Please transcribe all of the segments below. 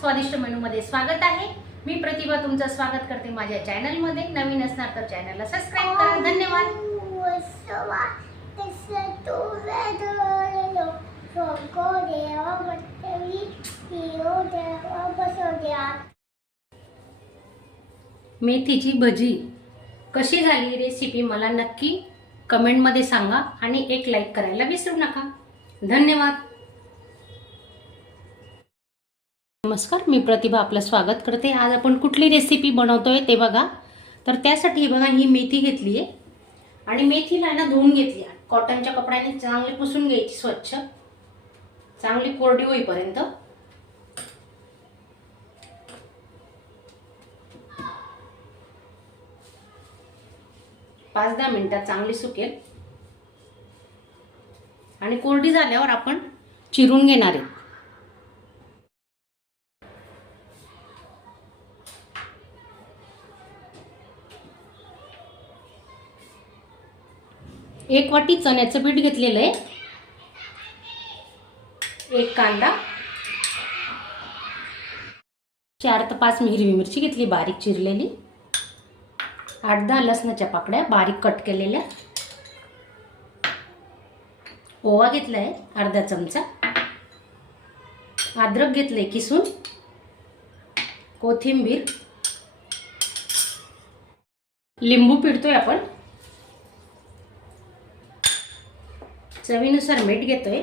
स्वादिष्ट मेनूमध्ये स्वागत आहे. मी प्रतिभा तुमचं स्वागत करते माझ्या चॅनलमध्ये. नवीन असणार तर चॅनलला सबस्क्राईब करा. धन्यवाद. मेथीची भजी. कशी झाली रेसिपी मला नक्की कमेंटमध्ये सांगा आणि एक लाईक करायला विसरू नका. धन्यवाद. नमस्कार मी प्रतिभा आपलं स्वागत करते. आज आपण कुठली रेसिपी बनवतोय ते बघा. तर त्यासाठी बघा ही मेथी घेतली आहे. आणि मेथीला ना धुवून घेतली कॉटनच्या कपड्याने चांगली पुसून घ्यायची स्वच्छ. चांगली कोरडी होईपर्यंत. पाच दहा मिनिटात चांगली सुकेल. आणि कोरडी झाल्यावर आपण चिरून घेणार आहे. एक वाटी चण्याचं पीठ घेतलेलं आहे. एक कांदा. चार ते पाच हिरवी मिरची घेतली बारीक चिरलेली. आठ दहा लसणाच्या पाकड्या बारीक कट केलेल्या. ओवा घेतलाय अर्धा चमचा. अद्रक घेतलंय किसून. कोथिंबीर. लिंबू पिळतोय आपण. चवीनुसार मीठ घेतोय.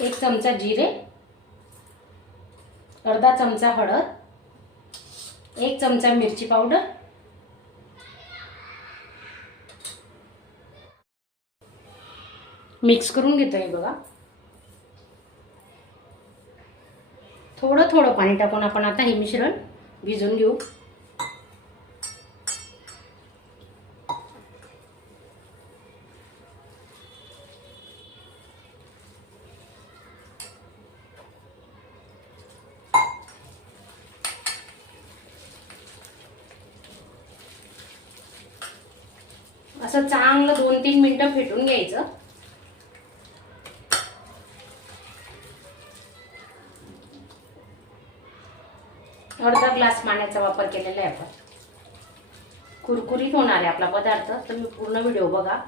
एक चमचा जिरे अर्धा चमचा हळद एक चमचा मिरची पावडर मिक्स करून घेतो आहे बघा. थोडं पाणी टाकून आपण आता हे मिश्रण भिजून घेऊ. असं चांगलं दोन तीन मिनटं फेटून घ्यायचं. अर्धा ग्लास पाण्याचा वापर केलेला आहे आपण. कुरकुरीत होणार आहे आपला पदार्थ. तुम्ही पूर्ण व्हिडिओ बघा.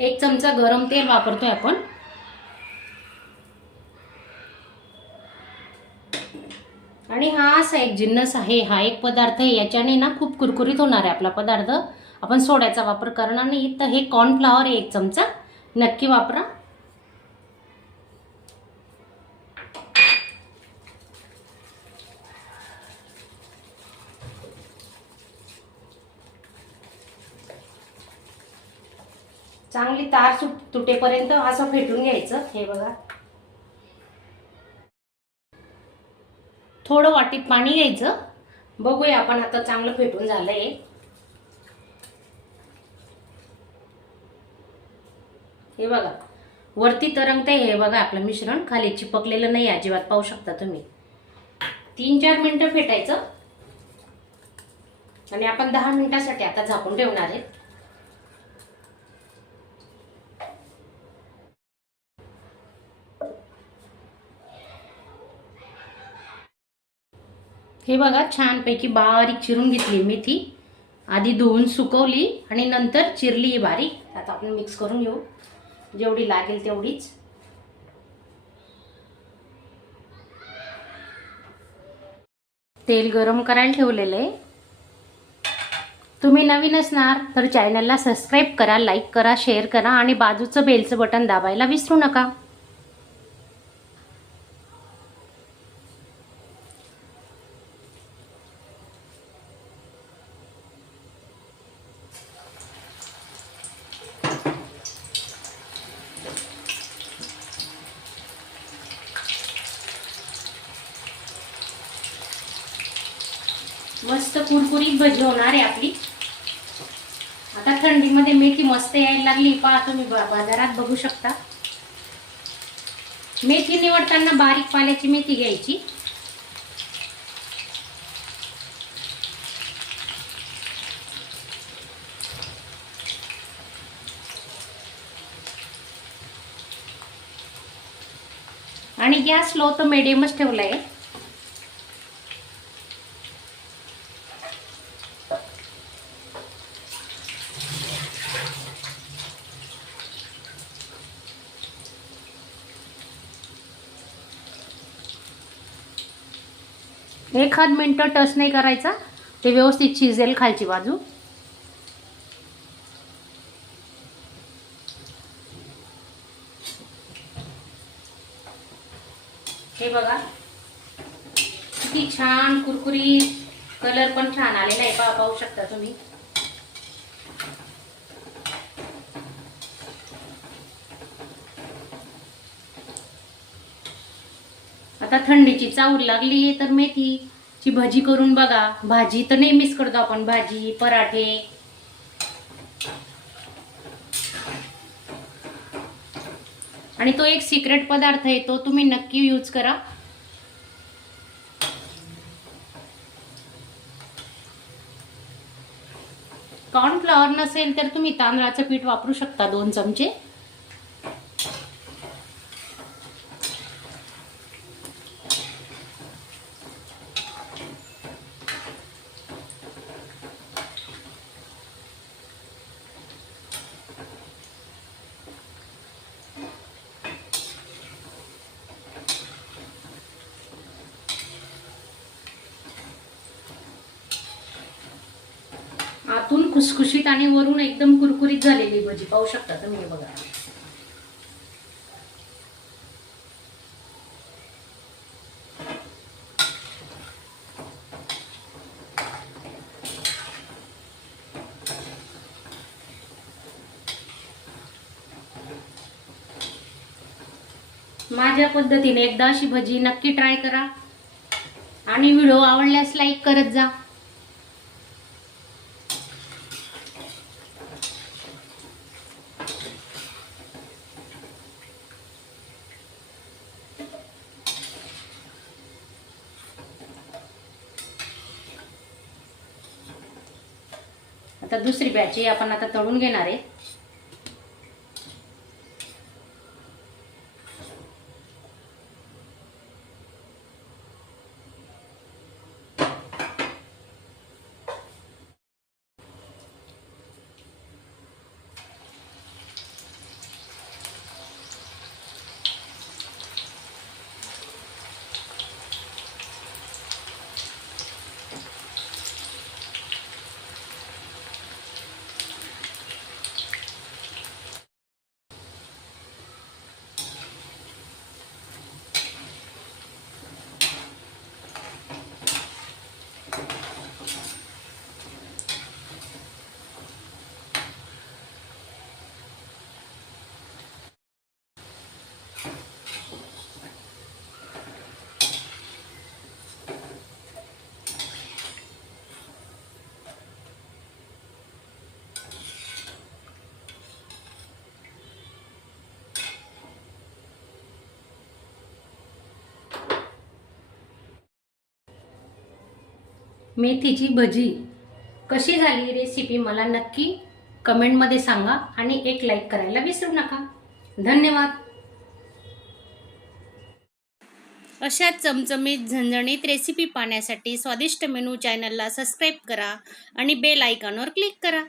एक चमचा गरम तेल वापरतोय आपण. आणि हा असा एक जिन्नस आहे हा एक पदार्थ आहे याच्याने ना खूप कुरकुरीत होणार आहे आपला पदार्थ. आपण सोड्याचा वापर करणार नाही तर हे कॉर्नफ्लॉवर आहे एक चमचा नक्की वापरा. चांगली तार सुट तुटेपर्यंत असं फेटून घ्यायचं. हे बघा. थोडं वाटीत पाणी घ्यायचं. बघूया आपण आता चांगलं फेटून झालंय. हे बघा. वरती तरंगते हे बघा आपलं मिश्रण. खाली चिपकलेलं नाही अजिबात पाहू शकता तुम्ही. तीन चार मिनिटं फेटायचं. आणि आपण दहा मिनिटासाठी आता झाकून ठेवणार आहे. हे बघा छानपैकी बारीक चिरून घेतली मेथी आधी धुवून सुकवली आणि नंतर चिरली ही बारीक. आता आपण मिक्स करून घेऊ. जेवढी लागेल तेवढीच. तेल गरम करायला ठेवलेलं आहे. तुम्ही नवीन असणार तर चॅनलला सबस्क्राईब करा लाईक करा शेअर करा आणि बाजूचं बेलचं बटन दाबायला विसरू नका. मस्त कुरकुरीत भजी होणार आहे आपली. आता थंडीमध्ये मेथी मस्त यायला लागली. पहा तुम्ही बाजारात बघू शकता. मेथी निवडताना बारीक पाल्याची मेथी घ्यायची. आणि गॅस लो तर मिडियमच ठेवला आहे एखाद मिनटं टच नाही करायचा ते व्यवस्थित शिजेल खालची बाजू. हे बघा किती छान कुरकुरी कलर पण छान आलेला आहे. पाहू शकता तुम्ही. आता थंडीची चावल लागली तर मेथीची भजी करून बघा. भाजी तर नेहमीच करतो आपण. भाजी पराठे. आणि तो एक सिक्रेट पदार्थ आहे तो तुम्ही नक्की यूज करा. कॉर्नफ्लॉवर नसेल तर तुम्ही तांदळाचं पीठ वापरू शकता दोन चमचे. आतून खुसखुशीत आणि वरून एकदम कुरकुरीत झालेली भजी. पाहू शकता तुम्ही बघा. माझ्या पद्धतीने एकदा अशी भजी नक्की ट्राय करा. आणि व्हिडिओ आवडल्यास लाईक करत जा. आता दुसरी बॅच आपण आता तळून घेणार आहे. मेथीची भजी. कशी झाली रेसिपी मला नक्की कमेंटमध्ये सांगा आणि एक लाईक करायला विसरू नका. धन्यवाद. अशा चमचमीत झणझणीत रेसिपी पाहण्यासाठी स्वादिष्ट मेनू चॅनलला सबस्क्राईब करा आणि बेल आयकॉनवर क्लिक करा.